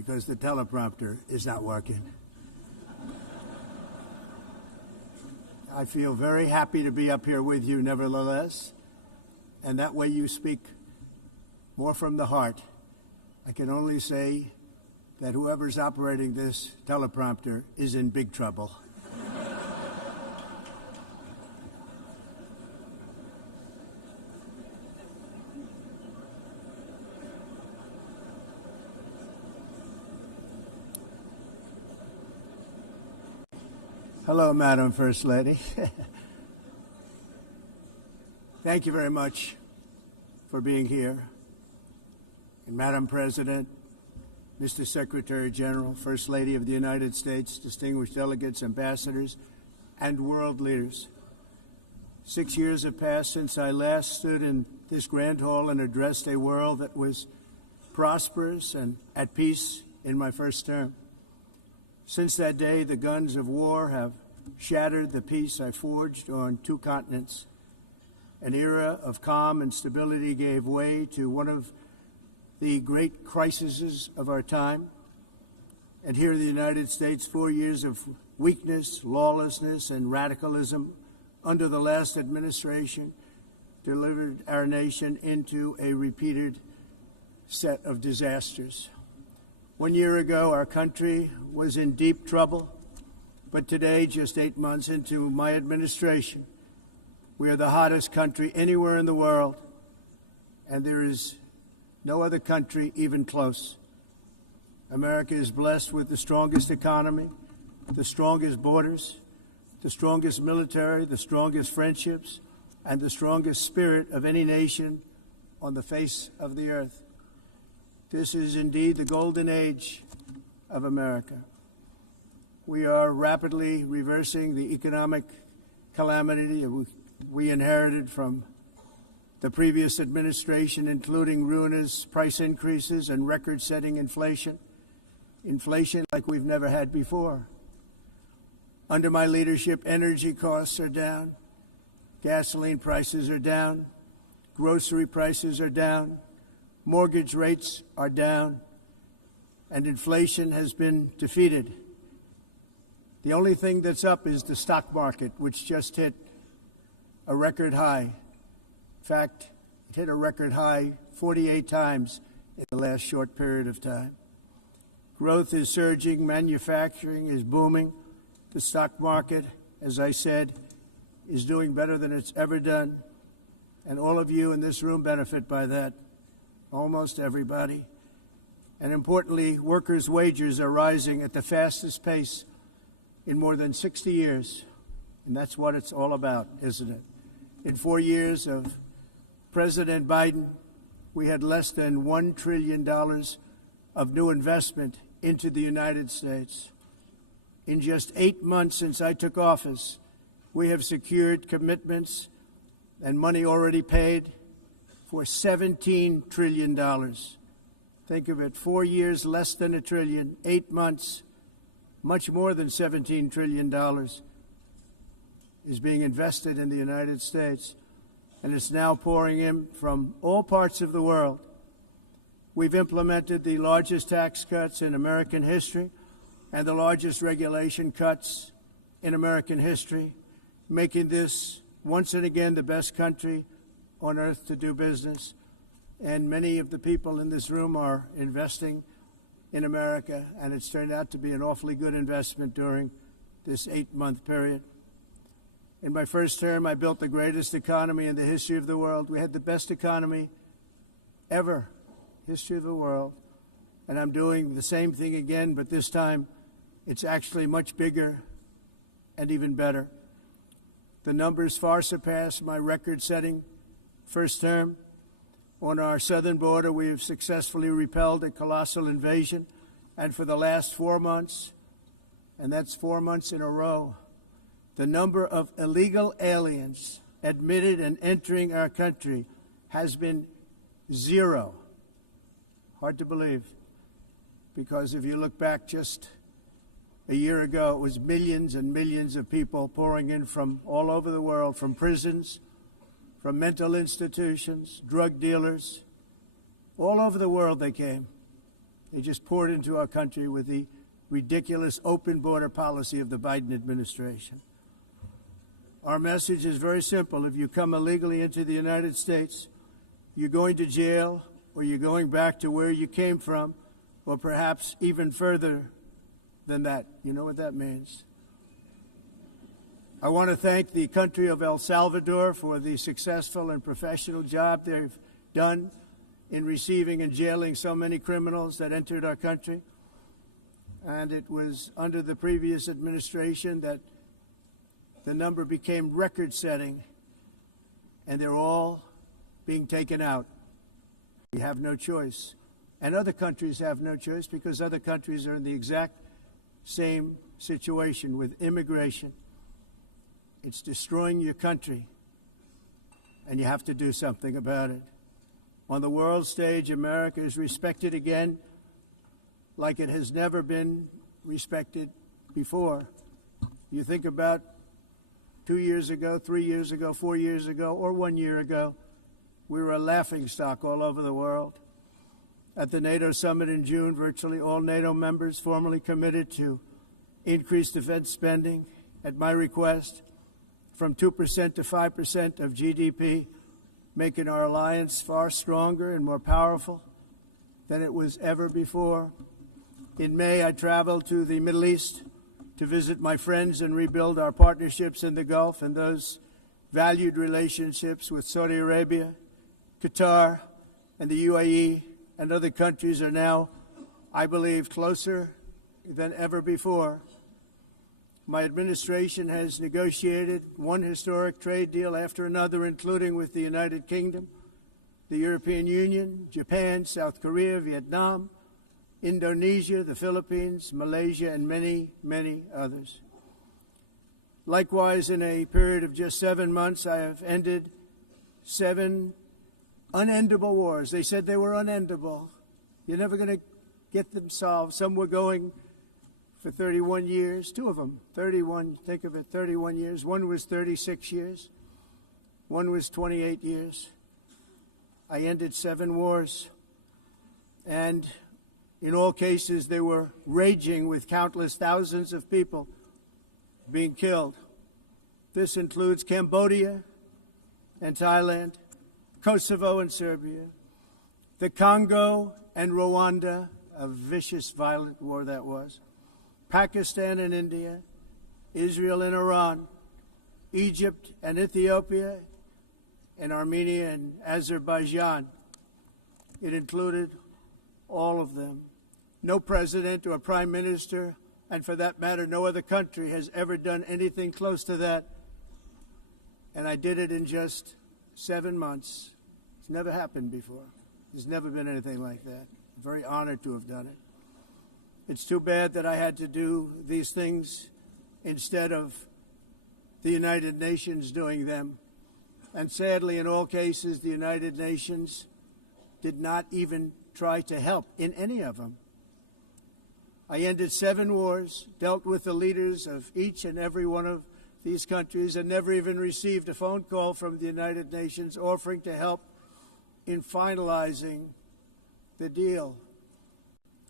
because the teleprompter is not working. I feel very happy to be up here with you nevertheless, and that way you speak more from the heart. I can only say that whoever's operating this teleprompter is in big trouble. Hello, Madam First Lady. Thank you very much for being here. And Madam President, Mr. Secretary General, First Lady of the United States, distinguished delegates, ambassadors, and world leaders. 6 years have passed since I last stood in this grand hall and addressed a world that was prosperous and at peace in my first term. Since that day, the guns of war have shattered the peace I forged on 2 continents. An era of calm and stability gave way to one of the great crises of our time. And here in the United States, 4 years of weakness, lawlessness, and radicalism under the last administration delivered our nation into a repeated set of disasters. 1 year ago, our country was in deep trouble, but today, just 8 months into my administration, we are the hottest country anywhere in the world, and there is no other country even close. America is blessed with the strongest economy, the strongest borders, the strongest military, the strongest friendships, and the strongest spirit of any nation on the face of the earth. This is indeed the golden age of America. We are rapidly reversing the economic calamity we inherited from the previous administration, including ruinous price increases and record-setting inflation like we've never had before. Under my leadership, energy costs are down, gasoline prices are down, grocery prices are down, mortgage rates are down, and inflation has been defeated. The only thing that's up is the stock market, which just hit a record high. In fact, it hit a record high 48 times in the last short period of time. Growth is surging, manufacturing is booming. The stock market, as I said, is doing better than it's ever done. And all of you in this room benefit by that, almost everybody. And importantly, workers' wages are rising at the fastest pace in more than 60 years. And that's what it's all about, isn't it? In 4 years of President Biden, we had less than $1 trillion of new investment into the United States. In just 8 months since I took office, we have secured commitments and money already paid for $17 trillion. Think of it, 4 years, less than $1 trillion, 8 months, much more than $17 trillion is being invested in the United States, and it's now pouring in from all parts of the world. We've implemented the largest tax cuts in American history and the largest regulation cuts in American history, making this once and again the best country on earth to do business. And many of the people in this room are investing in America, and it's turned out to be an awfully good investment during this 8-month period. In my first term, I built the greatest economy in the history of the world. We had the best economy ever, history of the world. And I'm doing the same thing again, but this time it's actually much bigger and even better. The numbers far surpass my record-setting first term. On our southern border, we have successfully repelled a colossal invasion, and for the last 4 months, and that's 4 months in a row, the number of illegal aliens admitted and entering our country has been 0. Hard to believe, because if you look back just a year ago, it was millions and millions of people pouring in from all over the world, from prisons, from mental institutions, drug dealers. All over the world they came. They just poured into our country with the ridiculous open border policy of the Biden administration. Our message is very simple. If you come illegally into the United States, you're going to jail, or you're going back to where you came from, or perhaps even further than that. You know what that means. I want to thank the country of El Salvador for the successful and professional job they've done in receiving and jailing so many criminals that entered our country. And it was under the previous administration that the number became record-setting, and they're all being taken out. We have no choice. And other countries have no choice because other countries are in the exact same situation with immigration. It's destroying your country, and you have to do something about it. On the world stage, America is respected again like it has never been respected before. You think about 2 years ago, 3 years ago, 4 years ago, or 1 year ago, we were a laughingstock all over the world. At the NATO summit in June, virtually all NATO members formally committed to increase defense spending at my request from 2% to 5% of GDP, making our alliance far stronger and more powerful than it was ever before. In May, I traveled to the Middle East to visit my friends and rebuild our partnerships in the Gulf, and those valued relationships with Saudi Arabia, Qatar, and the UAE and other countries are now, I believe, closer than ever before. My administration has negotiated one historic trade deal after another, including with the United Kingdom, the European Union, Japan, South Korea, Vietnam, Indonesia, the Philippines, Malaysia, and many, many others. Likewise, in a period of just 7 months, I have ended 7 unendable wars. They said they were unendable. You're never going to get them solved. Some were going for 31 years, 2 of them, 31, think of it, 31 years. One was 36 years. One was 28 years. I ended 7 wars. And in all cases, they were raging with countless thousands of people being killed. This includes Cambodia and Thailand, Kosovo and Serbia, the Congo and Rwanda, a vicious, violent war that was, Pakistan and India, Israel and Iran, Egypt and Ethiopia, and Armenia and Azerbaijan. It included all of them. No president or prime minister, and for that matter, no other country has ever done anything close to that. And I did it in just 7 months. It's never happened before. There's never been anything like that. I'm very honored to have done it. It's too bad that I had to do these things instead of the United Nations doing them. And sadly, in all cases, the United Nations did not even try to help in any of them. I ended 7 wars, dealt with the leaders of each and every one of these countries, and never even received a phone call from the United Nations offering to help in finalizing the deal.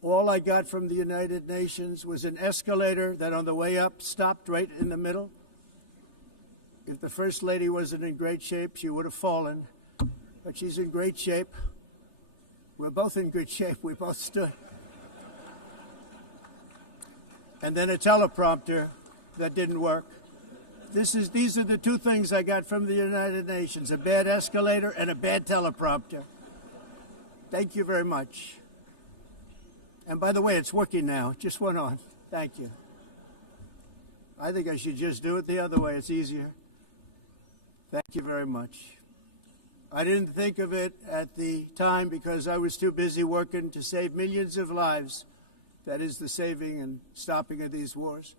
All I got from the United Nations was an escalator that on the way up stopped right in the middle. If the First Lady wasn't in great shape, she would have fallen. But she's in great shape. We're both in good shape. We both stood. And then a teleprompter that didn't work. These are the 2 things I got from the United Nations, a bad escalator and a bad teleprompter. Thank you very much. And by the way, it's working now. It just went on. Thank you. I think I should just do it the other way. It's easier. Thank you very much. I didn't think of it at the time because I was too busy working to save millions of lives. That is the saving and stopping of these wars.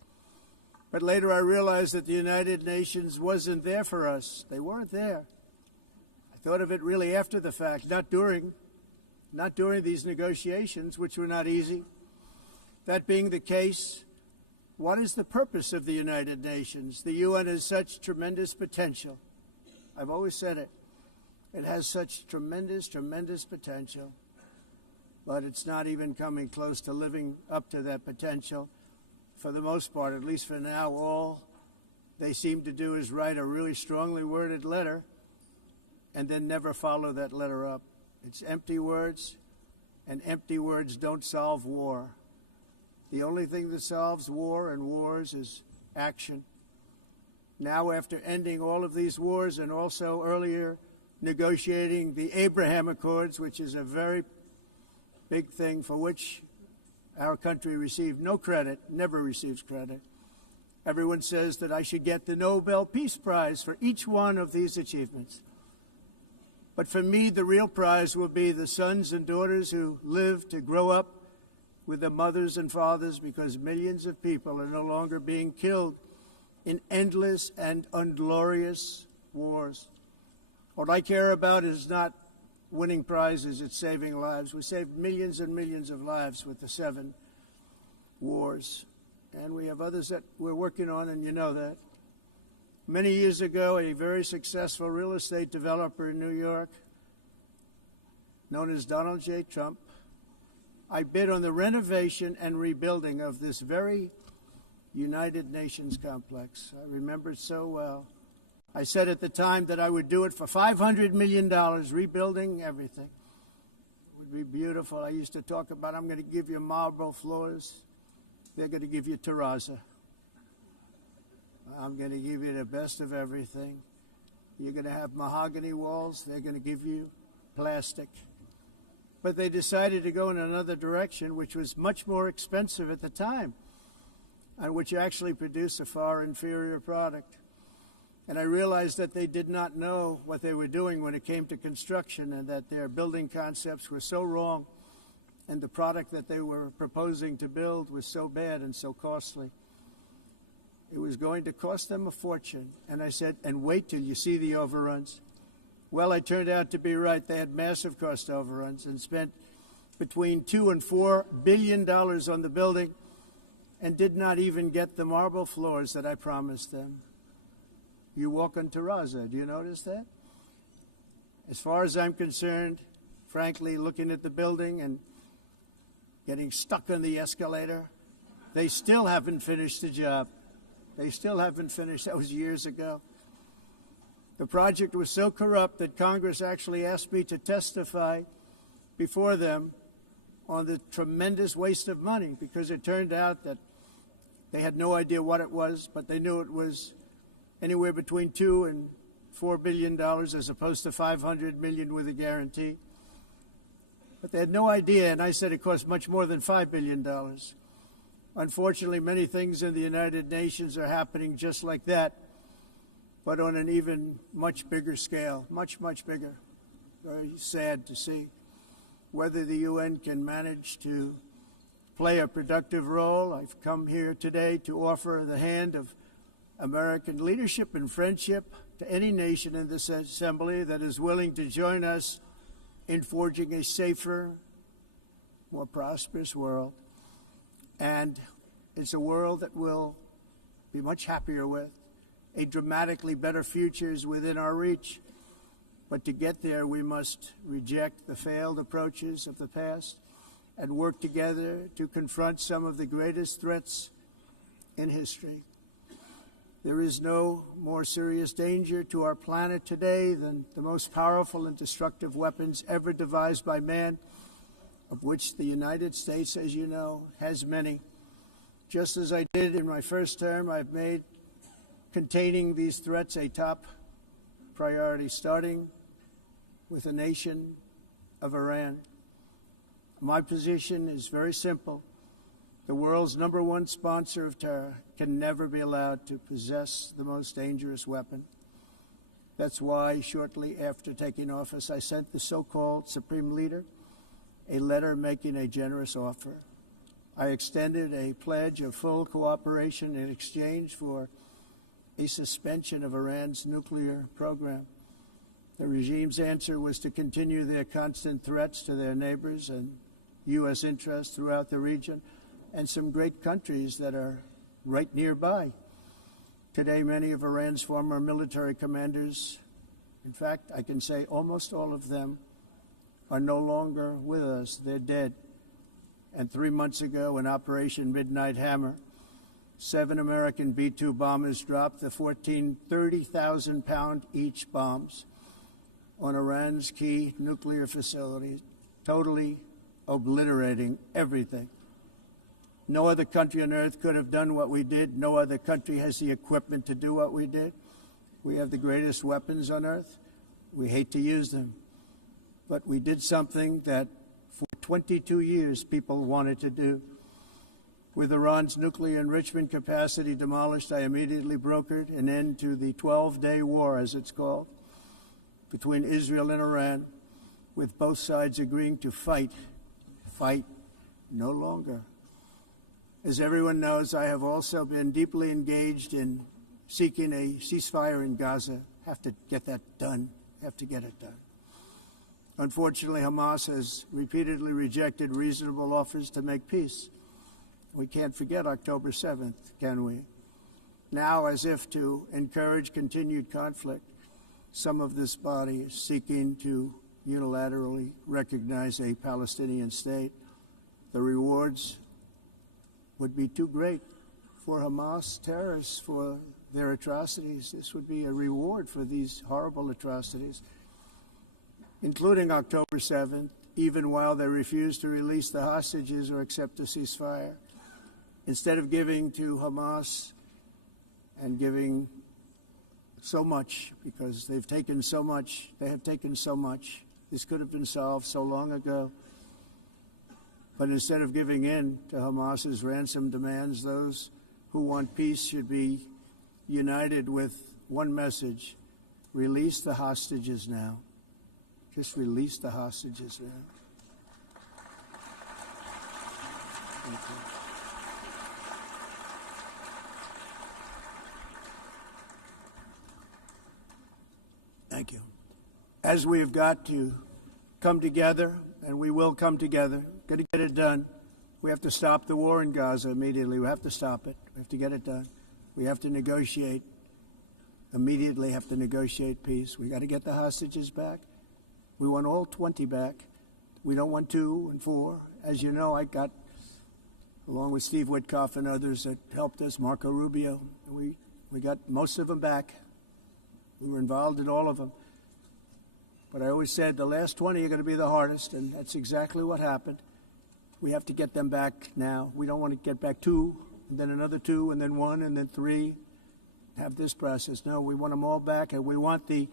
But later I realized that the United Nations wasn't there for us. They weren't there. I thought of it really after the fact, not during these negotiations, which were not easy. That being the case, what is the purpose of the United Nations? The UN has such tremendous potential. I've always said it. It has such tremendous, tremendous potential. but it's not even coming close to living up to that potential. For the most part, at least for now, all they seem to do is write a really strongly worded letter and then never follow that letter up. It's empty words, and empty words don't solve war. The only thing that solves war and wars is action. Now, after ending all of these wars and also earlier negotiating the Abraham Accords, which is a very big thing for which our country received no credit, never receives credit. Everyone says that I should get the Nobel Peace Prize for each one of these achievements. But for me, the real prize will be the sons and daughters who live to grow up with their mothers and fathers, because millions of people are no longer being killed in endless and unglorious wars. What I care about is not winning prizes, it's saving lives. We saved millions and millions of lives with the 7 wars. And we have others that we're working on, and you know that. Many years ago, a very successful real estate developer in New York, known as Donald J. Trump, I bid on the renovation and rebuilding of this very United Nations complex. I remember it so well. I said at the time that I would do it for $500 million, rebuilding everything. It would be beautiful. I used to talk about, I'm going to give you marble floors. They're going to give you terrazzo. I'm going to give you the best of everything. You're going to have mahogany walls. They're going to give you plastic. But they decided to go in another direction, which was much more expensive at the time, and which actually produced a far inferior product. And I realized that they did not know what they were doing when it came to construction, and that their building concepts were so wrong, and the product that they were proposing to build was so bad and so costly. It was going to cost them a fortune. And I said, and wait till you see the overruns. Well, I turned out to be right. They had massive cost overruns and spent between $2 and $4 billion on the building and did not even get the marble floors that I promised them. You walk on terrazzo. Do you notice that? As far as I'm concerned, frankly, looking at the building and getting stuck on the escalator, they still haven't finished the job. They still haven't finished. That was years ago. The project was so corrupt that Congress actually asked me to testify before them on the tremendous waste of money, because it turned out that they had no idea what it was, but they knew it was anywhere between $2 and $4 billion as opposed to $500 million with a guarantee. But they had no idea, and I said it cost much more than $5 billion. Unfortunately, many things in the United Nations are happening just like that, but on an even much bigger scale, much, much bigger. Very sad to see whether the UN can manage to play a productive role. I've come here today to offer the hand of American leadership and friendship to any nation in this assembly that is willing to join us in forging a safer, more prosperous world. And it's a world that we'll be much happier with. A dramatically better future is within our reach. But to get there, we must reject the failed approaches of the past and work together to confront some of the greatest threats in history. There is no more serious danger to our planet today than the most powerful and destructive weapons ever devised by man, of which the United States, as you know, has many. Just as I did in my first term, I've made containing these threats a top priority, starting with the nation of Iran. My position is very simple. The world's #1 sponsor of terror can never be allowed to possess the most dangerous weapon. That's why, shortly after taking office, I sent the so-called Supreme Leader a letter making a generous offer. I extended a pledge of full cooperation in exchange for a suspension of Iran's nuclear program. The regime's answer was to continue their constant threats to their neighbors and U.S. interests throughout the region, and some great countries that are right nearby. Today, many of Iran's former military commanders, in fact, I can say almost all of them, are no longer with us. They're dead. And 3 months ago, in Operation Midnight Hammer, 7 American B-2 bombers dropped the 14 30,000-pound each bombs on Iran's key nuclear facilities, totally obliterating everything. No other country on earth could have done what we did. No other country has the equipment to do what we did. We have the greatest weapons on earth. We hate to use them. But we did something that for 22 years people wanted to do. With Iran's nuclear enrichment capacity demolished, I immediately brokered an end to the 12-day war, as it's called, between Israel and Iran, with both sides agreeing to fight no longer. As everyone knows, I have also been deeply engaged in seeking a ceasefire in Gaza. Have to get that done. Have to get it done. Unfortunately, Hamas has repeatedly rejected reasonable offers to make peace. We can't forget October 7th, can we? Now, as if to encourage continued conflict, some of this body is seeking to unilaterally recognize a Palestinian state. The rewards would be too great for Hamas terrorists for their atrocities. This would be a reward for these horrible atrocities, including October 7th, even while they refuse to release the hostages or accept a ceasefire. Instead of giving to Hamas and giving so much, because they've taken so much, they have taken so much. This could have been solved so long ago. But instead of giving in to Hamas's ransom demands, those who want peace should be united with one message: release the hostages now. Just release the hostages now. Thank you. Thank you. As we have got to come together, and we will come together, got to get it done. We have to stop the war in Gaza immediately. We have to stop it. We have to get it done. We have to negotiate, immediately have to negotiate peace. We got to get the hostages back. We want all 20 back. We don't want 2 and 4. As you know, I got, along with Steve Witkoff and others that helped us, Marco Rubio, we got most of them back. We were involved in all of them. But I always said the last 20 are going to be the hardest, and that's exactly what happened. We have to get them back now. We don't want to get back 2, and then another 2, and then 1, and then 3. Have this process. No, we want them all back, and we want the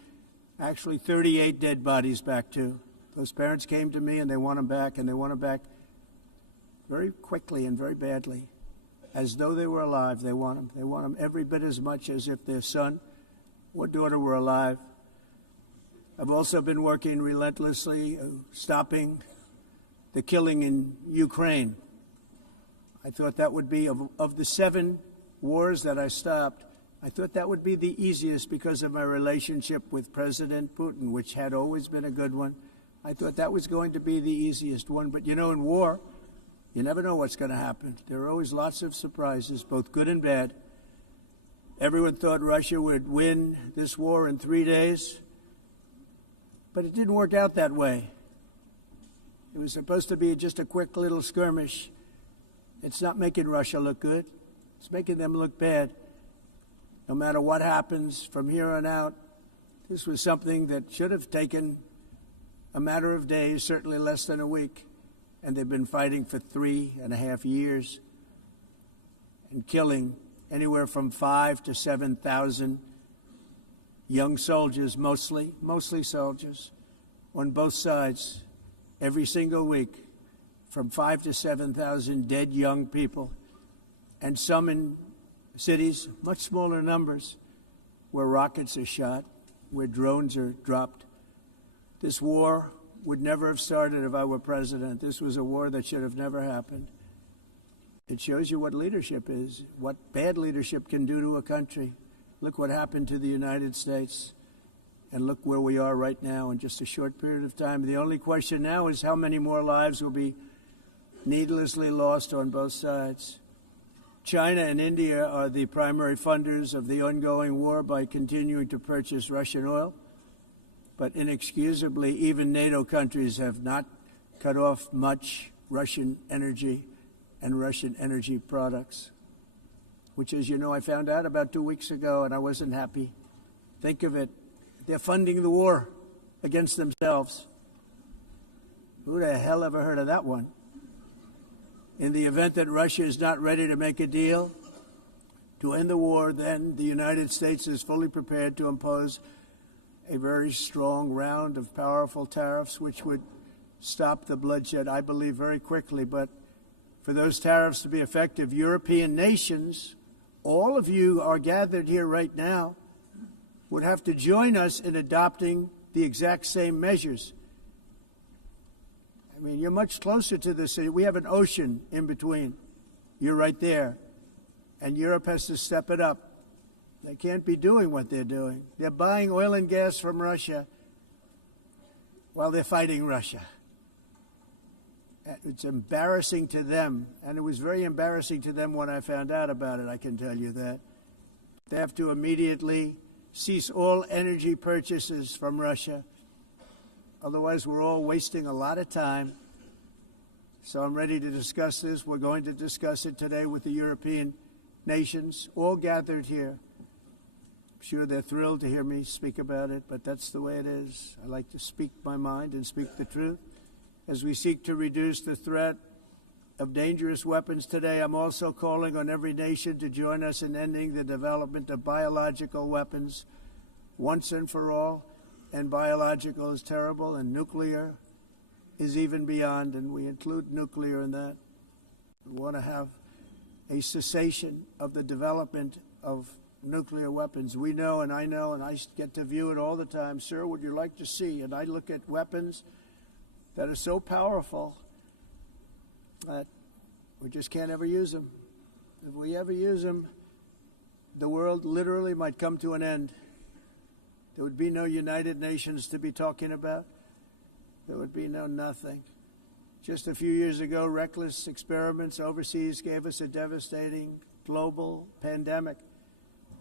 actually 38 dead bodies back too. Those parents came to me, and they want them back, and they want them back very quickly and very badly, as though they were alive. They want them. They want them every bit as much as if their son or daughter were alive. I've also been working relentlessly, stopping the killing in Ukraine. I thought that would be, of the 7 wars that I stopped, I thought that would be the easiest because of my relationship with President Putin, which had always been a good one. I thought that was going to be the easiest one. But, you know, in war, you never know what's going to happen. There are always lots of surprises, both good and bad. Everyone thought Russia would win this war in 3 days, but it didn't work out that way. It was supposed to be just a quick little skirmish. It's not making Russia look good. It's making them look bad. No matter what happens from here on out, this was something that should have taken a matter of days, certainly less than a week. And they've been fighting for 3.5 years and killing anywhere from 5,000 to 7,000 young soldiers, mostly soldiers, on both sides, every single week, from 5,000 to 7,000 dead young people, and some in cities, much smaller numbers, where rockets are shot, where drones are dropped. This war would never have started if I were president. This was a war that should have never happened. It shows you what leadership is, what bad leadership can do to a country. Look what happened to the United States, and look where we are right now in just a short period of time. The only question now is how many more lives will be needlessly lost on both sides. China and India are the primary funders of the ongoing war by continuing to purchase Russian oil. but inexcusably, even NATO countries have not cut off much Russian energy and Russian energy products, which, as you know, I found out about 2 weeks ago, and I wasn't happy. Think of it. They're funding the war against themselves. Who the hell ever heard of that one? In the event that Russia is not ready to make a deal to end the war, then the United States is fully prepared to impose a very strong round of powerful tariffs, which would stop the bloodshed, I believe, very quickly. But for those tariffs to be effective, European nations, all of you are gathered here right now, would have to join us in adopting the exact same measures. I mean, you're much closer to this. We have an ocean in between. You're right there. And Europe has to step it up. They can't be doing what they're doing. They're buying oil and gas from Russia while they're fighting Russia. It's embarrassing to them, and it was very embarrassing to them when I found out about it, I can tell you that. They have to immediately cease all energy purchases from Russia. Otherwise, we're all wasting a lot of time. So I'm ready to discuss this. We're going to discuss it today with the European nations, all gathered here. I'm sure they're thrilled to hear me speak about it, but that's the way it is. I like to speak my mind and speak the truth. As we seek to reduce the threat of dangerous weapons today, I'm also calling on every nation to join us in ending the development of biological weapons once and for all. And biological is terrible, and nuclear is even beyond, and we include nuclear in that. We want to have a cessation of the development of nuclear weapons. We know, and I get to view it all the time. Sir, would you like to see? And I look at weapons that are so powerful that we just can't ever use them. If we ever use them, the world literally might come to an end. There would be no United Nations to be talking about. There would be no nothing. Just a few years ago, reckless experiments overseas gave us a devastating global pandemic.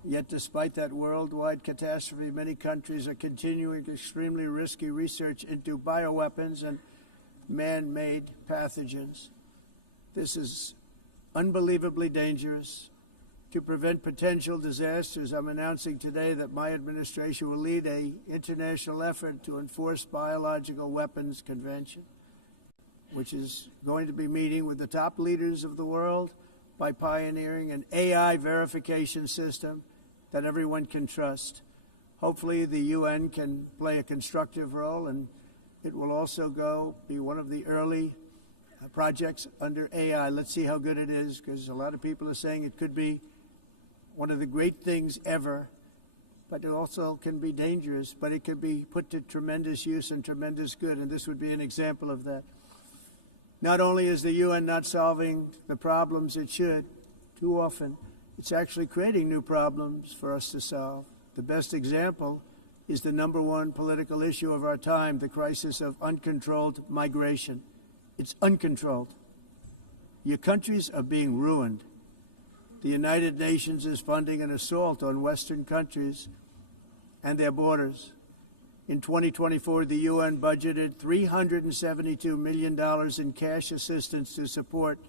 Yet despite that worldwide catastrophe, many countries are continuing extremely risky research into bioweapons and man-made pathogens. This is unbelievably dangerous. To prevent potential disasters, I'm announcing today that my administration will lead an international effort to enforce Biological Weapons Convention, which is going to be meeting with the top leaders of the world by pioneering an AI verification system that everyone can trust. Hopefully the UN can play a constructive role, and it will also be one of the early projects under AI. Let's see how good it is, because a lot of people are saying it could be one of the great things ever, but it also can be dangerous, but it can be put to tremendous use and tremendous good, and this would be an example of that. Not only is the UN not solving the problems it should, too often, it's actually creating new problems for us to solve. The best example is the number one political issue of our time, the crisis of uncontrolled migration. It's uncontrolled. Your countries are being ruined. The United Nations is funding an assault on Western countries and their borders. In 2024, the UN budgeted $372 million in cash assistance to support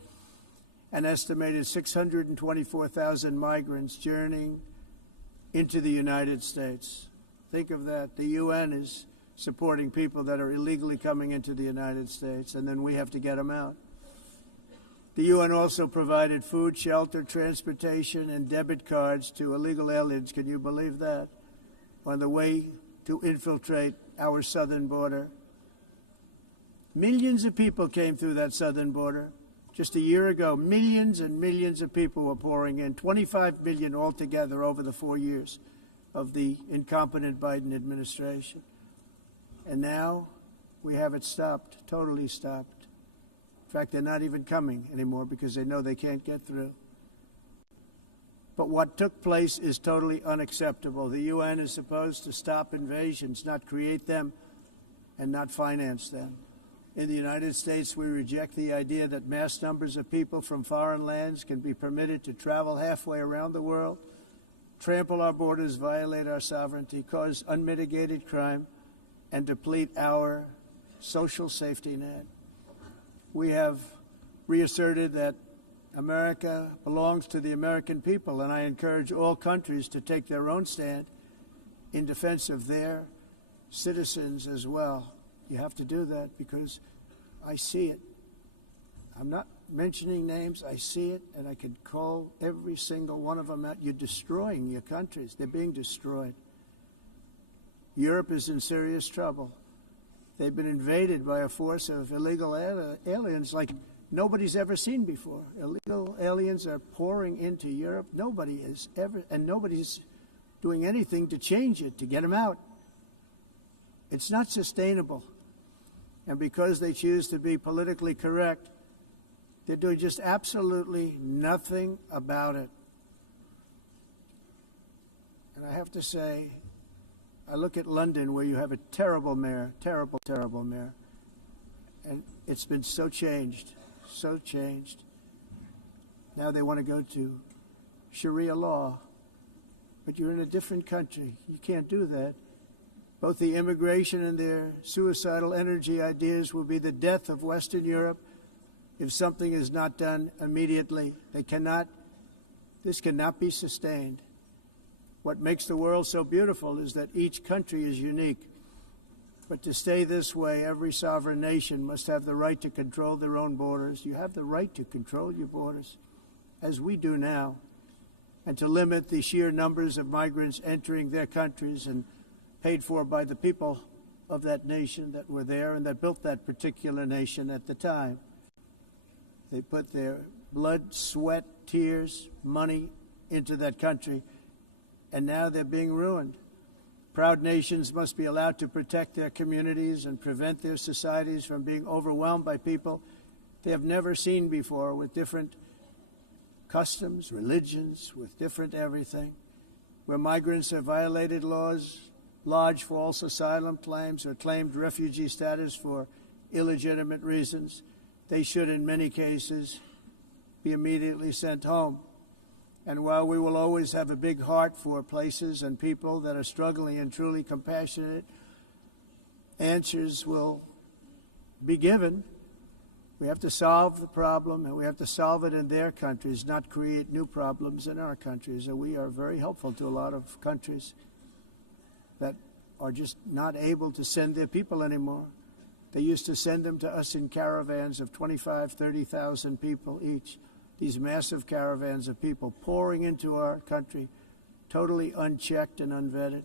an estimated 624,000 migrants journeying into the United States. Think of that. The UN is supporting people that are illegally coming into the United States, and then we have to get them out. The UN also provided food, shelter, transportation, and debit cards to illegal aliens. Can you believe that? On the way to infiltrate our southern border. Millions of people came through that southern border. Just a year ago, millions and millions of people were pouring in, 25 million altogether over the 4 years of the incompetent Biden administration. And now we have it stopped, totally stopped. In fact, they're not even coming anymore because they know they can't get through. But what took place is totally unacceptable. The UN is supposed to stop invasions, not create them and not finance them. In the United States, we reject the idea that mass numbers of people from foreign lands can be permitted to travel halfway around the world, trample our borders, violate our sovereignty, cause unmitigated crime, and deplete our social safety net. We have reasserted that America belongs to the American people, and I encourage all countries to take their own stand in defense of their citizens as well. You have to do that because I see it. I'm not mentioning names. I see it, and I could call every single one of them out. You're destroying your countries. They're being destroyed. Europe is in serious trouble. They've been invaded by a force of illegal aliens like nobody's ever seen before. Illegal aliens are pouring into Europe. Nobody has ever, and nobody's doing anything to change it, to get them out. It's not sustainable. And because they choose to be politically correct, they're doing just absolutely nothing about it. And I have to say, I look at London, where you have a terrible mayor, terrible, terrible mayor. And it's been so changed, so changed. Now they want to go to Sharia law. But you're in a different country. You can't do that. Both the immigration and their suicidal energy ideas will be the death of Western Europe if something is not done immediately. This cannot be sustained. What makes the world so beautiful is that each country is unique. But to stay this way, every sovereign nation must have the right to control their own borders. You have the right to control your borders, as we do now, and to limit the sheer numbers of migrants entering their countries and paid for by the people of that nation that were there and that built that particular nation at the time. They put their blood, sweat, tears, money into that country, and now they're being ruined. Proud nations must be allowed to protect their communities and prevent their societies from being overwhelmed by people they have never seen before, with different customs, religions, with different everything. Where migrants have violated laws, lodged false asylum claims, or claimed refugee status for illegitimate reasons, they should, in many cases, be immediately sent home. And while we will always have a big heart for places and people that are struggling and truly compassionate, answers will be given. We have to solve the problem, and we have to solve it in their countries, not create new problems in our countries. And we are very helpful to a lot of countries that are just not able to send their people anymore. They used to send them to us in caravans of 25,000, 30,000 people each. These massive caravans of people pouring into our country, totally unchecked and unvetted.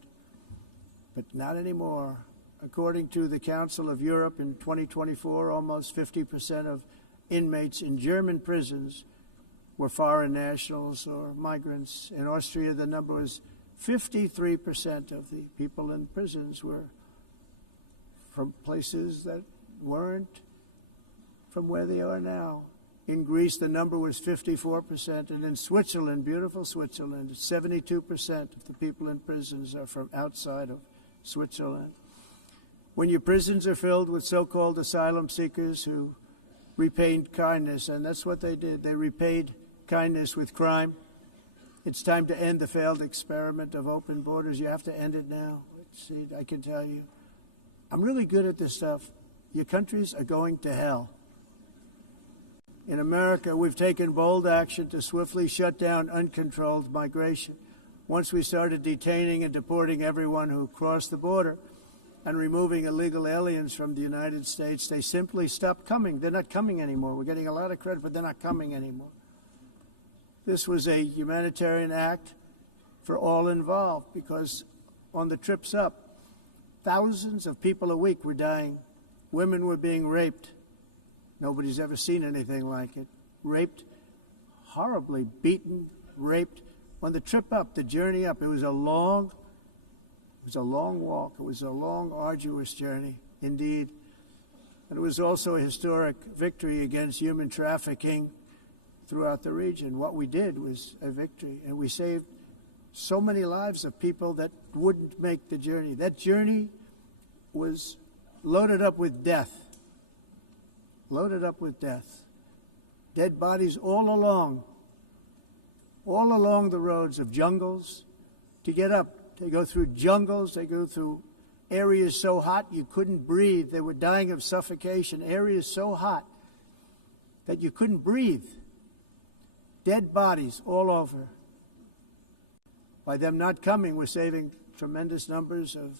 But not anymore. According to the Council of Europe, in 2024, almost 50% of inmates in German prisons were foreign nationals or migrants. In Austria, the number was 53% of the people in prisons were from places that weren't from where they are now. In Greece, the number was 54%, and in Switzerland, beautiful Switzerland, 72% of the people in prisons are from outside of Switzerland. When your prisons are filled with so-called asylum seekers who repaid kindness, and that's what they did, they repaid kindness with crime, it's time to end the failed experiment of open borders. You have to end it now. See, I can tell you, I'm really good at this stuff. Your countries are going to hell. In America, we've taken bold action to swiftly shut down uncontrolled migration. Once we started detaining and deporting everyone who crossed the border and removing illegal aliens from the United States, they simply stopped coming. They're not coming anymore. We're getting a lot of credit, but they're not coming anymore. This was a humanitarian act for all involved, because on the trips up, thousands of people a week were dying. Women were being raped. Nobody's ever seen anything like it. Raped, horribly beaten, raped. On the trip up, the journey up, it was a long walk. It was a long, arduous journey, indeed. And it was also a historic victory against human trafficking throughout the region. What we did was a victory, and we saved so many lives of people that wouldn't make the journey. That journey was loaded up with death. Loaded up with death. Dead bodies all along the roads of jungles. To get up, they go through jungles, they go through areas so hot you couldn't breathe. They were dying of suffocation. Areas so hot that you couldn't breathe. Dead bodies all over. By them not coming, we're saving tremendous numbers of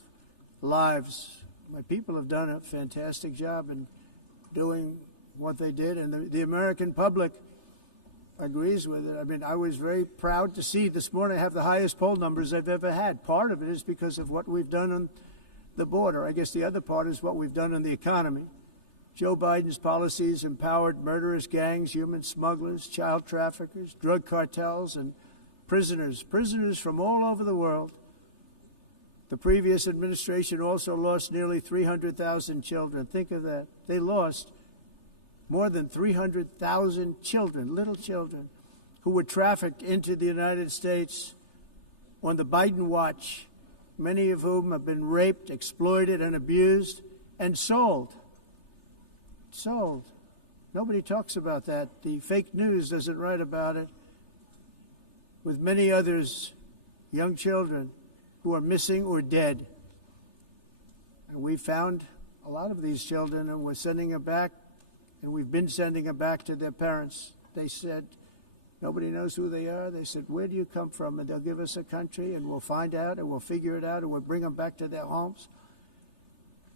lives. My people have done a fantastic job in doing what they did, and the American public agrees with it. I mean, I was very proud to see this morning I have the highest poll numbers I've ever had. Part of it is because of what we've done on the border. I guess the other part is what we've done on the economy. Joe Biden's policies empowered murderous gangs, human smugglers, child traffickers, drug cartels, and prisoners from all over the world. The previous administration also lost nearly 300,000 children. Think of that. They lost more than 300,000 children, little children, who were trafficked into the United States on the Biden watch, many of whom have been raped, exploited, and abused, and sold. Sold. Nobody talks about that. The fake news doesn't write about it. With many others, young children who are missing or dead. And we found a lot of these children, and we're sending them back, and we've been sending them back to their parents. They said, nobody knows who they are. They said, where do you come from? And they'll give us a country, and we'll find out, and we'll figure it out, and we'll bring them back to their homes.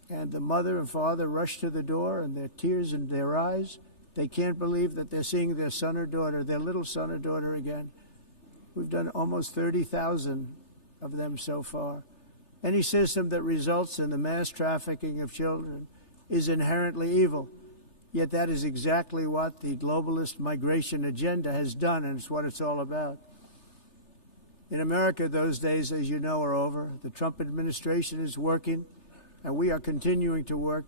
And the mother and father rush to the door, and their tears in their eyes. They can't believe that they're seeing their son or daughter, their little son or daughter again. We've done almost 30,000 of them so far. Any system that results in the mass trafficking of children is inherently evil. Yet that is exactly what the globalist migration agenda has done, and it's what it's all about. In America, those days, as you know, are over. The Trump administration is working, and we are continuing to work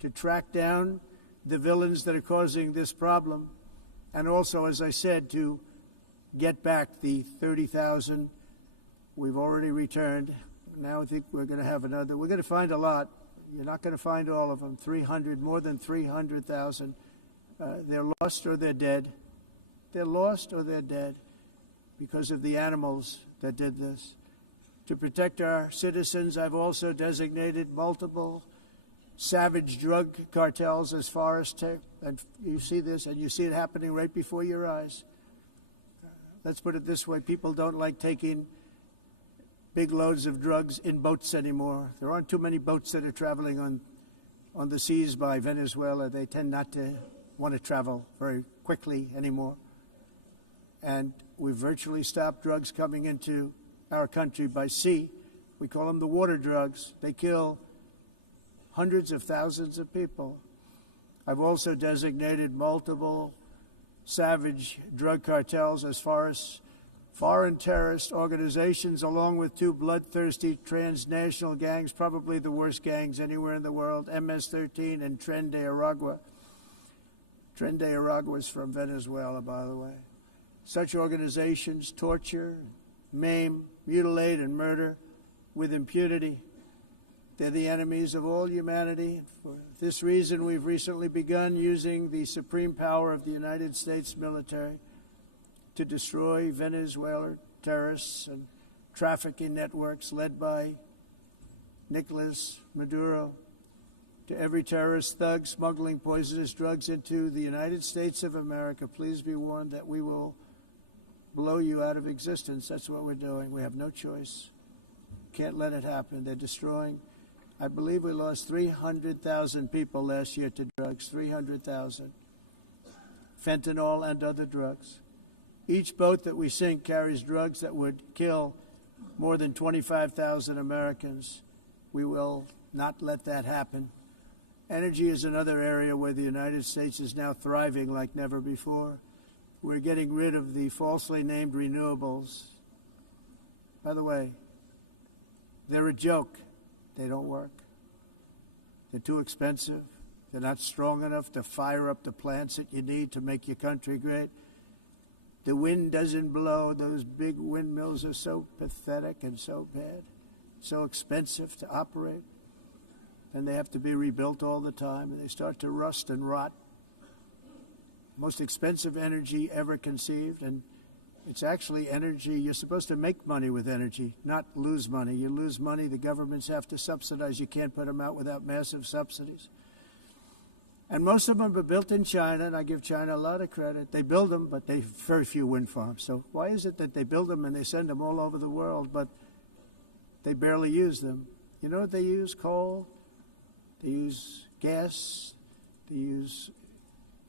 to track down the villains that are causing this problem, and also, as I said, to get back the 30,000 we've already returned. Now I think we're going to have another. We're going to find a lot. You're not going to find all of them. 300, more than 300,000. They're lost or they're dead. They're lost or they're dead because of the animals that did this. To protect our citizens, I've also designated multiple savage drug cartels as far as and you see this, and you see it happening right before your eyes. Let's put it this way. People don't like taking big loads of drugs in boats anymore. There aren't too many boats that are traveling on the seas by Venezuela. They tend not to want to travel very quickly anymore. And we've virtually stopped drugs coming into our country by sea. We call them the water drugs. They kill hundreds of thousands of people. I've also designated multiple savage drug cartels as far as foreign terrorist organizations, along with two bloodthirsty transnational gangs, probably the worst gangs anywhere in the world, MS-13 and Tren de Aragua. Tren de Aragua is from Venezuela, by the way. Such organizations torture, maim, mutilate, and murder with impunity. They're the enemies of all humanity. For this reason, we've recently begun using the supreme power of the United States military to destroy Venezuelan terrorists and trafficking networks led by Nicolas Maduro. To every terrorist thug smuggling poisonous drugs into the United States of America, please be warned that we will blow you out of existence. That's what we're doing. We have no choice. Can't let it happen. They're destroying. I believe we lost 300,000 people last year to drugs, 300,000. Fentanyl and other drugs. Each boat that we sink carries drugs that would kill more than 25,000 Americans. We will not let that happen. Energy is another area where the United States is now thriving like never before. We're getting rid of the falsely named renewables. By the way, they're a joke. They don't work. They're too expensive. They're not strong enough to fire up the plants that you need to make your country great. The wind doesn't blow. Those big windmills are so pathetic and so bad, so expensive to operate. And they have to be rebuilt all the time, and they start to rust and rot. Most expensive energy ever conceived, and It's actually energy. You're supposed to make money with energy, not lose money. You lose money, the governments have to subsidize. You can't put them out without massive subsidies. And most of them are built in China, and I give China a lot of credit. They build them, but they have very few wind farms. So why is it that they build them and they send them all over the world, but they barely use them? You know what they use? Coal. They use gas. They use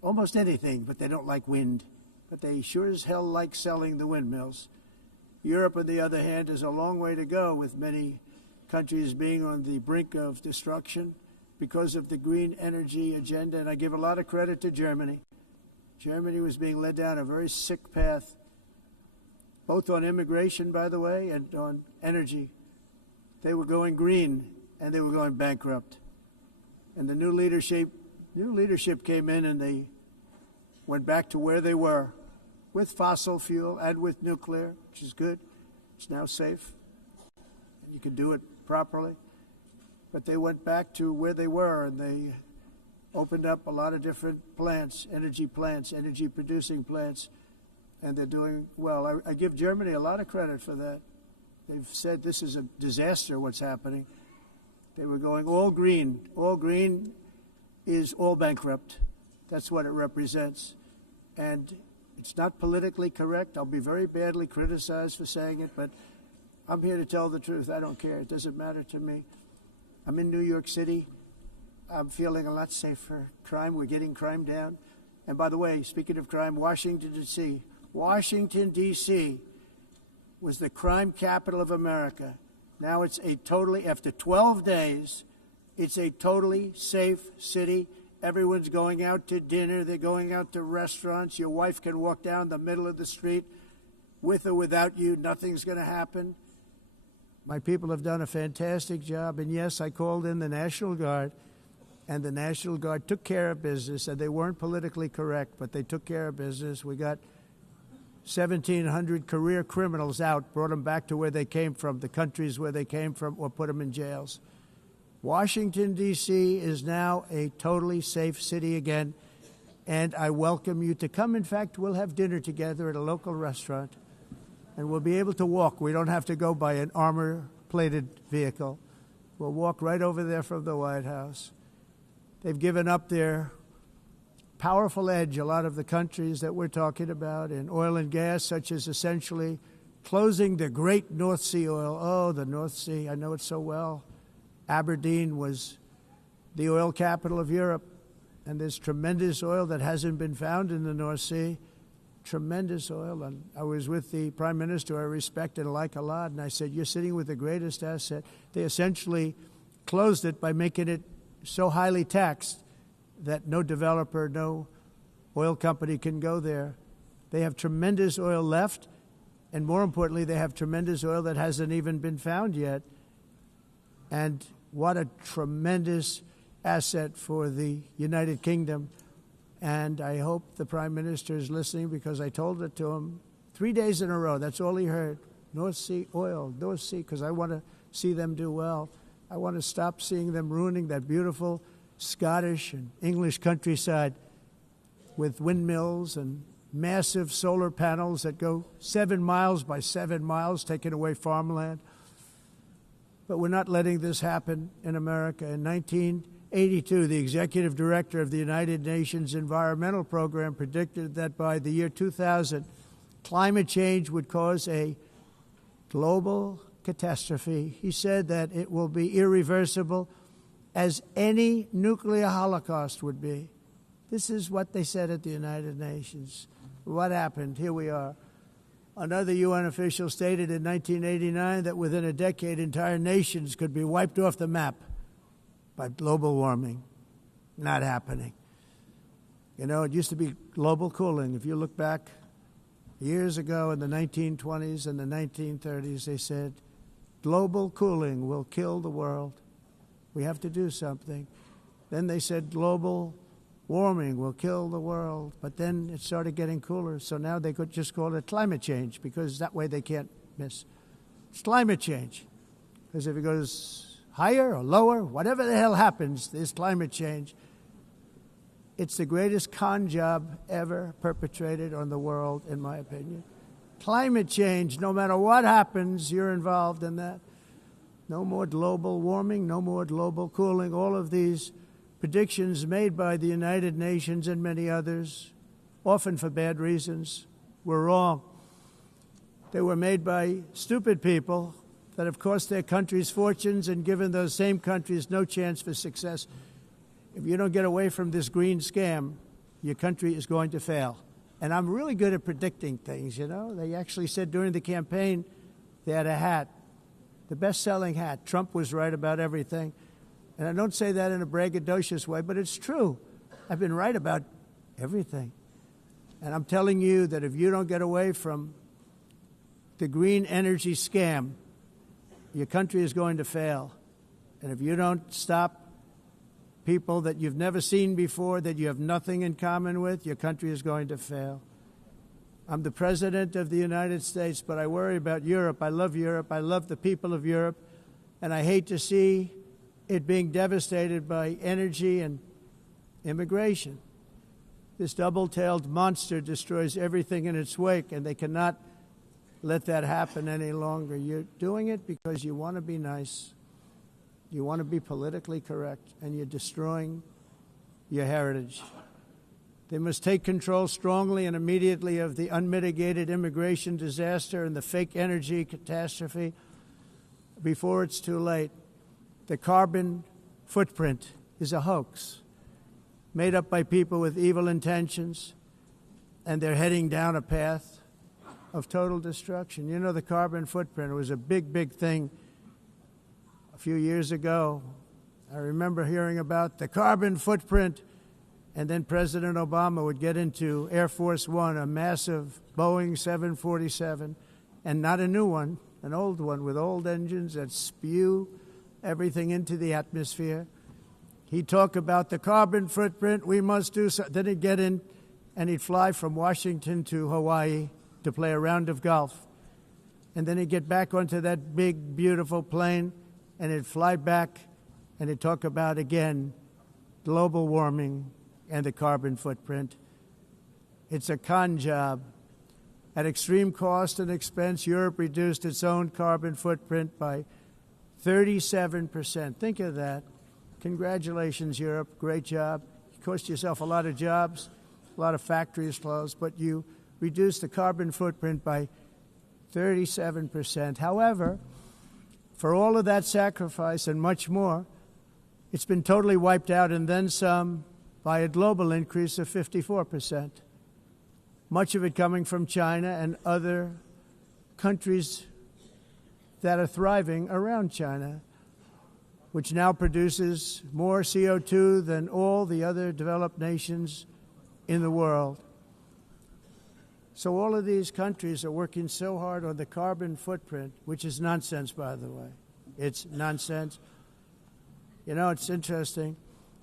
almost anything, but they don't like wind. But they sure as hell like selling the windmills. Europe, on the other hand, has a long way to go, with many countries being on the brink of destruction because of the green energy agenda. And I give a lot of credit to Germany. Germany was being led down a very sick path, both on immigration, by the way, and on energy. They were going green, and they were going bankrupt. And the new leadership came in, and they went back to where they were, with fossil fuel and with nuclear, which is good. It's now safe. You can do it properly. But they went back to where they were, and they opened up a lot of different plants, energy-producing plants, and they're doing well. I give Germany a lot of credit for that. They've said this is a disaster, what's happening. They were going all green. All green is all bankrupt. That's what it represents. And it's not politically correct. I'll be very badly criticized for saying it, but I'm here to tell the truth. I don't care. It doesn't matter to me. I'm in New York City. I'm feeling a lot safer. Crime, we're getting crime down. And by the way, speaking of crime, Washington, D.C. was the crime capital of America. Now it's after 12 days, it's a totally safe city. Everyone's going out to dinner. They're going out to restaurants. Your wife can walk down the middle of the street with or without you. Nothing's going to happen. My people have done a fantastic job. And yes, I called in the National Guard, and the National Guard took care of business. And they weren't politically correct, but they took care of business. We got 1,700 career criminals out, brought them back to where they came from, the countries where they came from, or put them in jails. Washington, D.C. is now a totally safe city again, and I welcome you to come. In fact, we'll have dinner together at a local restaurant, and we'll be able to walk. We don't have to go by an armor-plated vehicle. We'll walk right over there from the White House. They've given up their powerful edge, a lot of the countries that we're talking about, in oil and gas, such as essentially closing the great North Sea oil. Oh, the North Sea, I know it so well. Aberdeen was the oil capital of Europe, and there's tremendous oil that hasn't been found in the North Sea, tremendous oil. And I was with the Prime Minister, I respect and like a lot, and I said, you're sitting with the greatest asset. They essentially closed it by making it so highly taxed that no developer, no oil company can go there. They have tremendous oil left, and more importantly, they have tremendous oil that hasn't even been found yet. And what a tremendous asset for the United Kingdom. And I hope the Prime Minister is listening, because I told it to him 3 days in a row. That's all he heard. North Sea oil, North Sea, because I want to see them do well. I want to stop seeing them ruining that beautiful Scottish and English countryside with windmills and massive solar panels that go 7 miles by 7 miles, taking away farmland. But we're not letting this happen in America. In 1982, the executive director of the United Nations Environmental Program predicted that by the year 2000, climate change would cause a global catastrophe. He said that it will be irreversible, as any nuclear holocaust would be. This is what they said at the United Nations. What happened? Here we are. Another UN official stated in 1989 that within a decade, entire nations could be wiped off the map by global warming. Not happening. You know, it used to be global cooling. If you look back years ago in the 1920s and the 1930s, they said, global cooling will kill the world. We have to do something. Then they said global warming will kill the world, but then it started getting cooler, so now they could just call it climate change, because that way they can't miss. It's climate change, because if it goes higher or lower, whatever the hell happens, there's climate change. It's the greatest con job ever perpetrated on the world, in my opinion. Climate change, no matter what happens, you're involved in that. No more global warming, no more global cooling. All of these predictions made by the United Nations and many others, often for bad reasons, were wrong. They were made by stupid people that have cost their countries fortunes and given those same countries no chance for success. If you don't get away from this green scam, your country is going to fail. And I'm really good at predicting things, you know. They actually said during the campaign they had a hat, the best-selling hat. Trump was right about everything. And I don't say that in a braggadocious way, but it's true. I've been right about everything. And I'm telling you that if you don't get away from the green energy scam, your country is going to fail. And if you don't stop people that you've never seen before, that you have nothing in common with, your country is going to fail. I'm the President of the United States, but I worry about Europe. I love Europe. I love the people of Europe. And I hate to see it being devastated by energy and immigration. This double-tailed monster destroys everything in its wake, and they cannot let that happen any longer. You're doing it because you want to be nice. You want to be politically correct, and you're destroying your heritage. They must take control strongly and immediately of the unmitigated immigration disaster and the fake energy catastrophe before it's too late. The carbon footprint is a hoax made up by people with evil intentions, and they're heading down a path of total destruction. You know, the carbon footprint was a big, big thing a few years ago. I remember hearing about the carbon footprint, and then President Obama would get into Air Force One, a massive Boeing 747, and not a new one, an old one with old engines that spew everything into the atmosphere. He'd talk about the carbon footprint, we must do so. Then he'd get in and he'd fly from Washington to Hawaii to play a round of golf. And then he'd get back onto that big, beautiful plane and he'd fly back and he'd talk about, again, global warming and the carbon footprint. It's a con job. At extreme cost and expense, Europe reduced its own carbon footprint by 37%. Think of that. Congratulations, Europe. Great job. You cost yourself a lot of jobs, a lot of factories closed, but you reduced the carbon footprint by 37%. However, for all of that sacrifice and much more, it's been totally wiped out and then some by a global increase of 54%. Much of it coming from China and other countries that are thriving around China, which now produces more CO2 than all the other developed nations in the world. So all of these countries are working so hard on the carbon footprint, which is nonsense, by the way. It's nonsense. You know, it's interesting.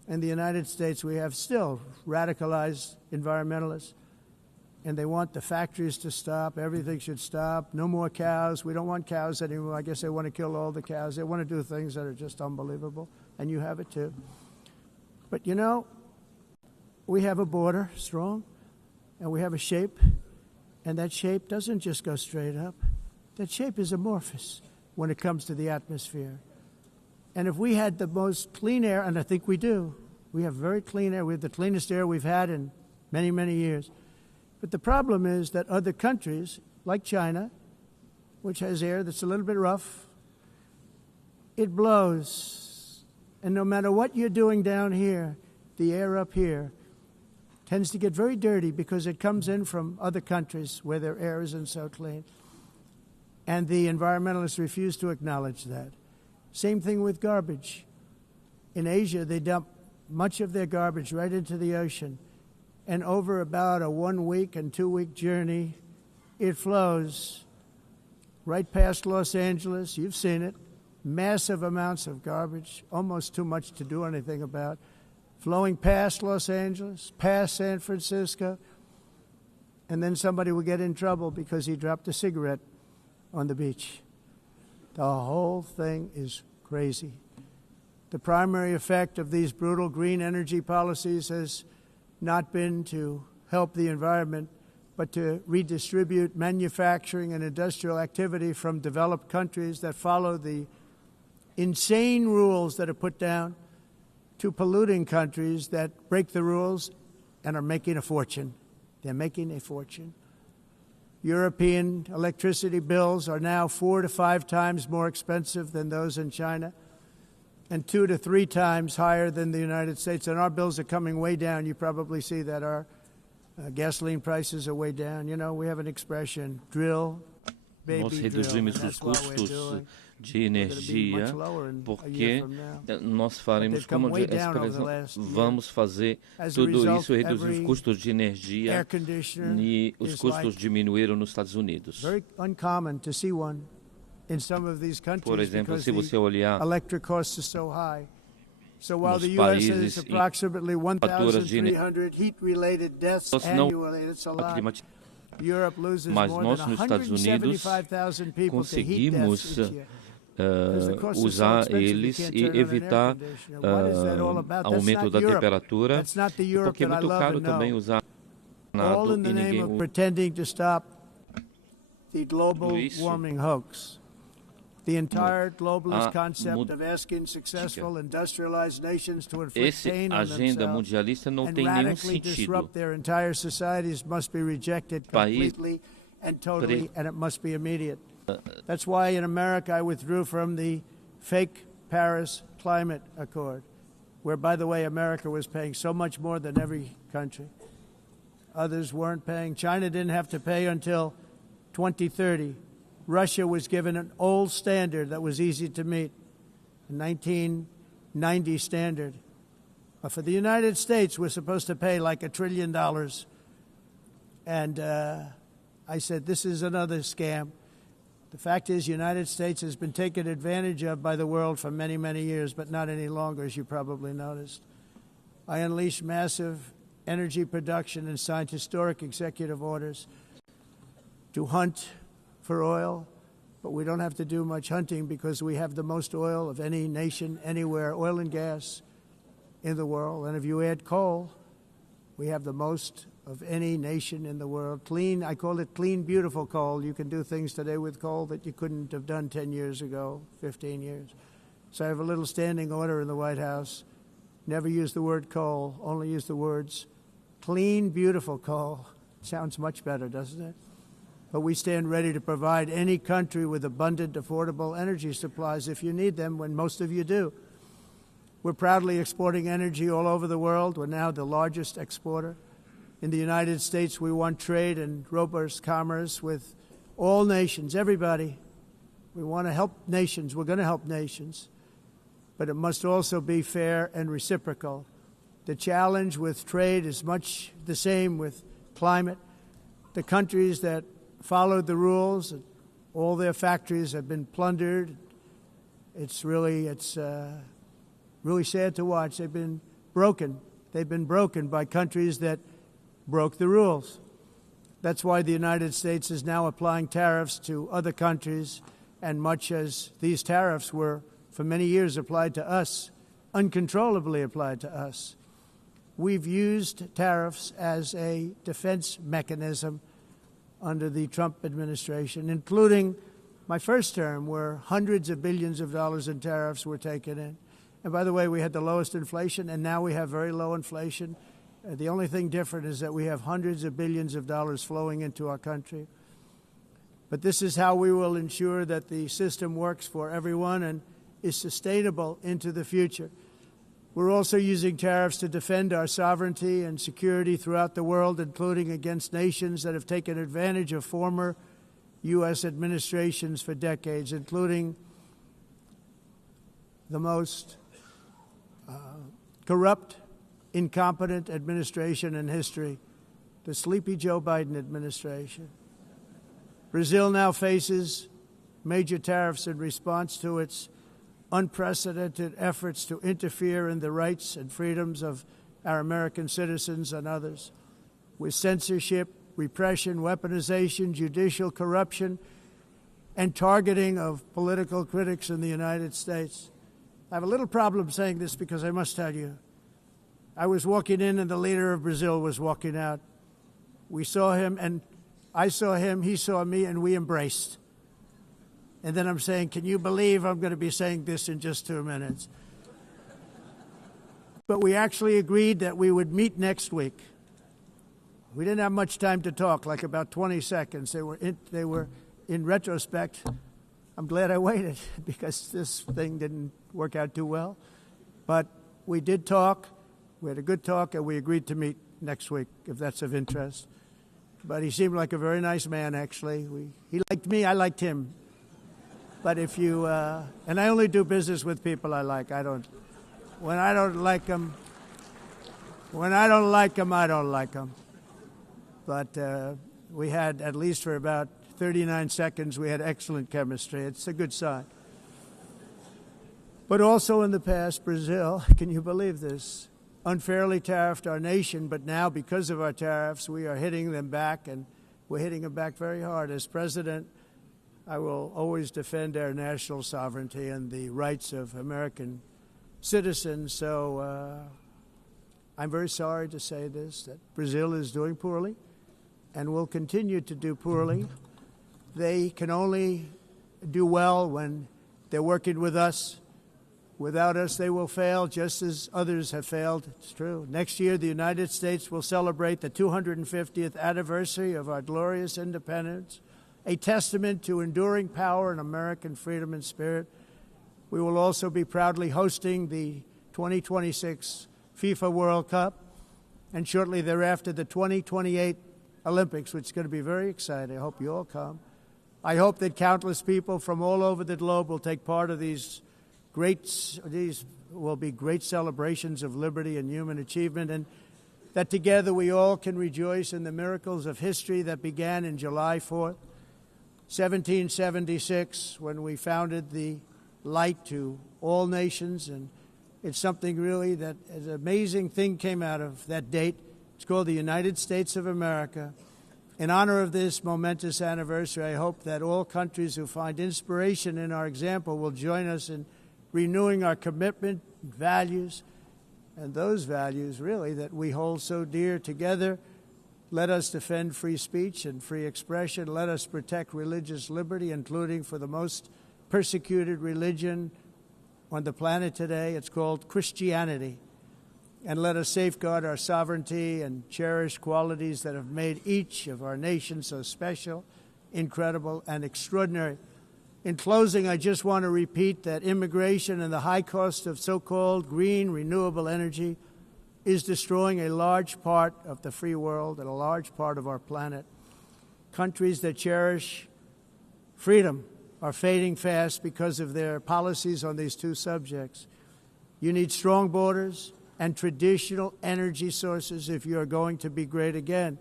In the United States, we have still radicalized environmentalists, and they want the factories to stop. Everything should stop. No more cows. We don't want cows anymore. I guess they want to kill all the cows. They want to do things that are just unbelievable, and you have it too. But, you know, we have a border, strong, and we have a shape, and that shape doesn't just go straight up. That shape is amorphous when it comes to the atmosphere. And if we had the most clean air, and I think we do, we have very clean air. We have the cleanest air we've had in many, many years. But the problem is that other countries, like China, which has air that's a little bit rough, it blows. And no matter what you're doing down here, the air up here tends to get very dirty because it comes in from other countries where their air isn't so clean. And the environmentalists refuse to acknowledge that. Same thing with garbage. In Asia, they dump much of their garbage right into the ocean. And over about a 1 week and 2 week journey, it flows right past Los Angeles. You've seen it. Massive amounts of garbage, almost too much to do anything about, flowing past Los Angeles, past San Francisco, and then somebody will get in trouble because he dropped a cigarette on the beach. The whole thing is crazy. The primary effect of these brutal green energy policies has not been to help the environment, but to redistribute manufacturing and industrial activity from developed countries that follow the insane rules that are put down to polluting countries that break the rules and are making a fortune. They're making a fortune. European electricity bills are now 4 to 5 times more expensive than those in China and 2 to 3 times higher than the United States. And our bills are coming way down. You probably see that our gasoline prices are way down. You know, we have an expression, drill, baby, Nós drill. reduzimos os custos de energia porque nós faremos, como a expressão, vamos fazer tudo isso, reduzir os custos de energia e os custos diminuíram nos Estados Unidos. Por exemplo, se você olhar nos países em faturas de mas nós nos Estados Unidos conseguimos usar eles e evitar aumento da temperatura, porque é muito caro também usar nada e ninguém usa isso. The entire globalist concept of asking successful industrialized nations to inflict pain on themselves and radically disrupt their entire societies must be rejected completely and totally, and it must be immediate. That's why in America I withdrew from the fake Paris Climate Accord, where, by the way, America was paying so much more than every country. Others weren't paying. China didn't have to pay until 2030. Russia was given an old standard that was easy to meet, a 1990 standard. But for the United States, we're supposed to pay like $1 trillion. And I said, this is another scam. The fact is, the United States has been taken advantage of by the world for many, many years, but not any longer, as you probably noticed. I unleashed massive energy production and signed historic executive orders to hunt for oil, but we don't have to do much hunting because we have the most oil of any nation anywhere, oil and gas in the world. And if you add coal, we have the most of any nation in the world. Clean, I call it clean, beautiful coal. You can do things today with coal that you couldn't have done 10 years ago, 15 years. So I have a little standing order in the White House. Never use the word coal, only use the words clean, beautiful coal. Sounds much better, doesn't it? But we stand ready to provide any country with abundant, affordable energy supplies if you need them, when most of you do. We're proudly exporting energy all over the world. We're now the largest exporter. In the United States, we want trade and robust commerce with all nations, everybody. We want to help nations. We're going to help nations. But it must also be fair and reciprocal. The challenge with trade is much the same with climate. The countries that followed the rules, all their factories have been plundered. It's really sad to watch. They've been broken. They've been broken by countries that broke the rules. That's why the United States is now applying tariffs to other countries, and much as these tariffs were for many years applied to us, uncontrollably applied to us. We've used tariffs as a defense mechanism under the Trump administration, including my first term, where hundreds of billions of dollars in tariffs were taken in. And by the way, we had the lowest inflation, and now we have very low inflation. The only thing different is that we have hundreds of billions of dollars flowing into our country. But this is how we will ensure that the system works for everyone and is sustainable into the future. We're also using tariffs to defend our sovereignty and security throughout the world, including against nations that have taken advantage of former U.S. administrations for decades, including the most corrupt, incompetent administration in history, the sleepy Joe Biden administration. Brazil now faces major tariffs in response to its unprecedented efforts to interfere in the rights and freedoms of our American citizens and others, with censorship, repression, weaponization, judicial corruption, and targeting of political critics in the United States. I have a little problem saying this because I must tell you, I was walking in and the leader of Brazil was walking out. We saw him, and I saw him, he saw me, and we embraced. And then I'm saying, can you believe I'm going to be saying this in just 2 minutes? But we actually agreed that we would meet next week. We didn't have much time to talk, like about 20 seconds. They were in retrospect, I'm glad I waited because this thing didn't work out too well. But we did talk. We had a good talk, and we agreed to meet next week, if that's of interest. But he seemed like a very nice man, actually. He liked me, I liked him. But if you, and I only do business with people I like. When I don't like them, I don't like them. But we had, at least for about 39 seconds, we had excellent chemistry. It's a good sign. But also in the past, Brazil, can you believe this, unfairly tariffed our nation, but now because of our tariffs, we are hitting them back, and we're hitting them back very hard. As president, I will always defend our national sovereignty and the rights of American citizens. So I'm very sorry to say this, that Brazil is doing poorly and will continue to do poorly. They can only do well when they're working with us. Without us, they will fail, just as others have failed. It's true. Next year, the United States will celebrate the 250th anniversary of our glorious independence, a testament to enduring power and American freedom and spirit. We will also be proudly hosting the 2026 FIFA World Cup, and shortly thereafter, the 2028 Olympics, which is going to be very exciting. I hope you all come. I hope that countless people from all over the globe will take part of these will be great celebrations of liberty and human achievement, and that together we all can rejoice in the miracles of history that began in July 4th, 1776, when we founded the light to all nations. And it's something really that an amazing thing came out of that date. It's called the United States of America. In honor of this momentous anniversary, I hope that all countries who find inspiration in our example will join us in renewing our commitment, values, and those values, really, that we hold so dear together. Let us defend free speech and free expression. Let us protect religious liberty, including for the most persecuted religion on the planet today. It's called Christianity. And let us safeguard our sovereignty and cherish qualities that have made each of our nations so special, incredible, and extraordinary. In closing, I just want to repeat that immigration and the high cost of so-called green renewable energy is destroying a large part of the free world and a large part of our planet. Countries that cherish freedom are fading fast because of their policies on these two subjects. You need strong borders and traditional energy sources if you are going to be great again.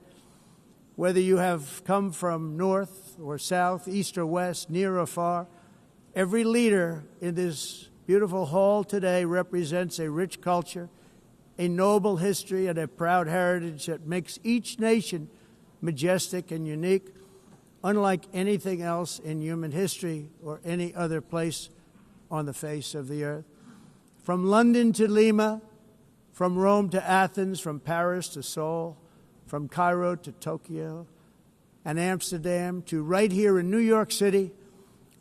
Whether you have come from north or south, east or west, near or far, every leader in this beautiful hall today represents a rich culture, a noble history, and a proud heritage that makes each nation majestic and unique, unlike anything else in human history or any other place on the face of the earth. From London to Lima, from Rome to Athens, from Paris to Seoul, from Cairo to Tokyo and Amsterdam to right here in New York City,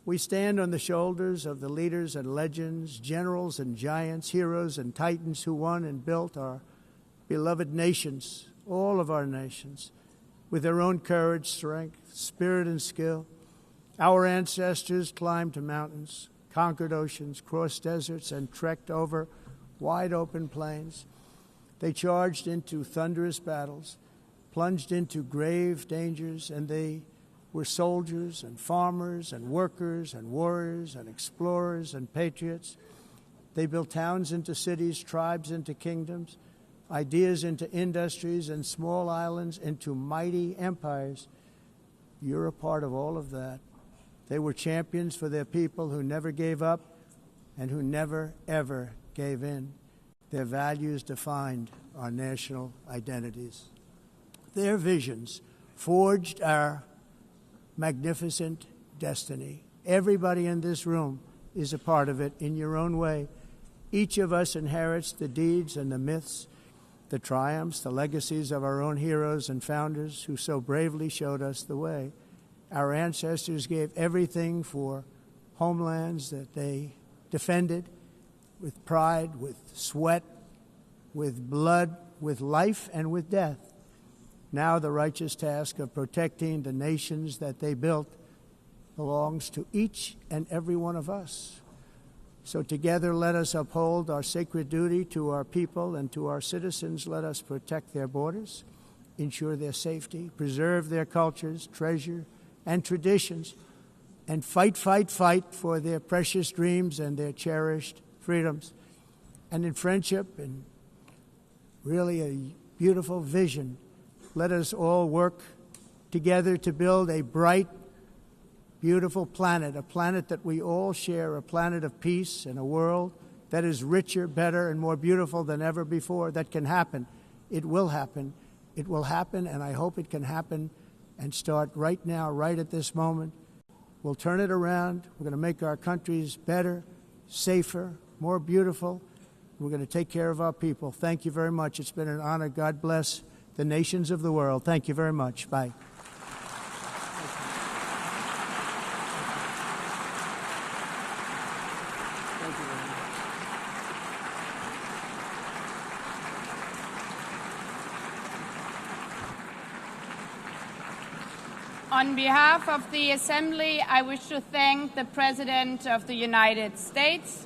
we stand on the shoulders of the leaders and legends, generals and giants, heroes and titans who won and built our beloved nations, all of our nations, with their own courage, strength, spirit, and skill. Our ancestors climbed mountains, conquered oceans, crossed deserts, and trekked over wide open plains. They charged into thunderous battles, plunged into grave dangers, and they were soldiers and farmers and workers and warriors and explorers and patriots. They built towns into cities, tribes into kingdoms, ideas into industries, and small islands into mighty empires. You're a part of all of that. They were champions for their people who never gave up and who never, ever gave in. Their values defined our national identities. Their visions forged our magnificent destiny. Everybody in this room is a part of it in your own way. Each of us inherits the deeds and the myths the triumphs, the legacies of our own heroes and founders who so bravely showed us the way. Our ancestors gave everything for homelands that they defended with pride, with sweat, with blood, with life, and with death. Now the righteous task of protecting the nations that they built belongs to each and every one of us. So together let us uphold our sacred duty to our people and to our citizens. Let us protect their borders, ensure their safety, preserve their cultures, treasure, and traditions, and fight for their precious dreams and their cherished freedoms. And in friendship and really a beautiful vision, let us all work together to build a bright, beautiful planet, a planet that we all share, a planet of peace and a world that is richer, better, and more beautiful than ever before. That can happen. It will happen. It will happen, and I hope it can happen and start right now, right at this moment. We'll turn it around. We're going to make our countries better, safer, more beautiful. We're going to take care of our people. Thank you very much. It's been an honor. God bless the nations of the world. Thank you very much. Bye. On behalf of the Assembly, I wish to thank the President of the United States,